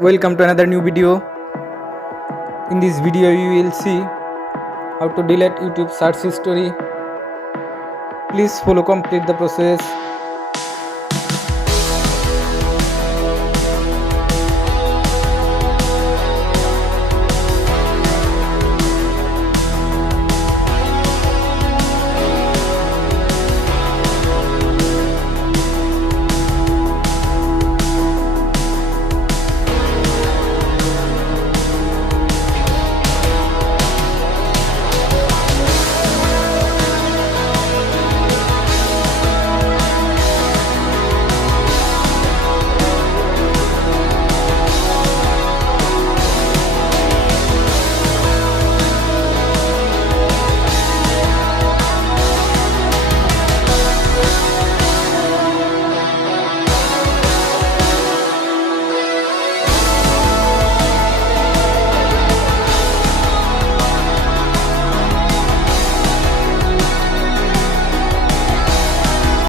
Welcome to another new video. In this video you will see how to delete YouTube search history. Please follow complete the process.